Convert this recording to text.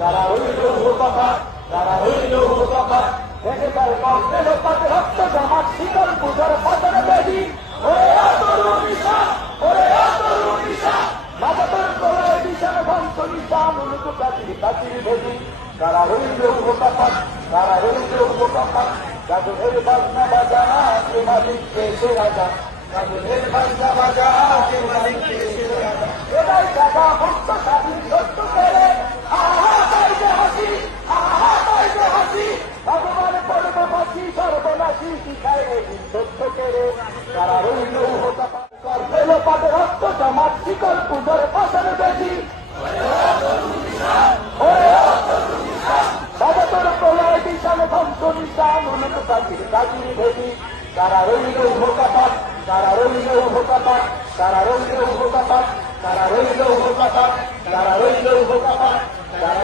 তারা রইল কথা, তারা রইল কথা। দেখে তার কষ্টে লোপাতে রক্ত জামাত শীতল পূজার পাতনে বেদি। ওরে তরুণ নিশা, ওরে তরুণ নিশা, বাজাতের গলায় দিশার ভক্ত নিশা, মুলুক কাতির কাতির বেদি। তারা রইল কথা, তারা রইল কথা। জাদুঘের বাজনা বাজা কে মালিককে সে রাজা, জাদুঘের বাজনা বাজা কে মালিককে সে রাজা। এটাই টাকা মুক্ত স্বাধীন সত্য করে, আহা তাই যে হাসি, আহা তাই যে হাসি। ভগবান পড়বে বাসি সর্বনাশী, শিখায় এই সত্য করে। তারা রইল কথা, করবে লোপাতে রক্ত জামাত শিকল পুজোর ফসল বেশি। বাজাতর প্রলয় বিশাল ধ্বংস নিশা, মুলুক কাতির কাতির ভেদি। তারা রইল ভোকাপাত, তারা রইল ভোকাপাত, তারা রইল ভোকাপাত, তারা রইল ভোকাপাত, তারা রইল ভোকাপাত, তারা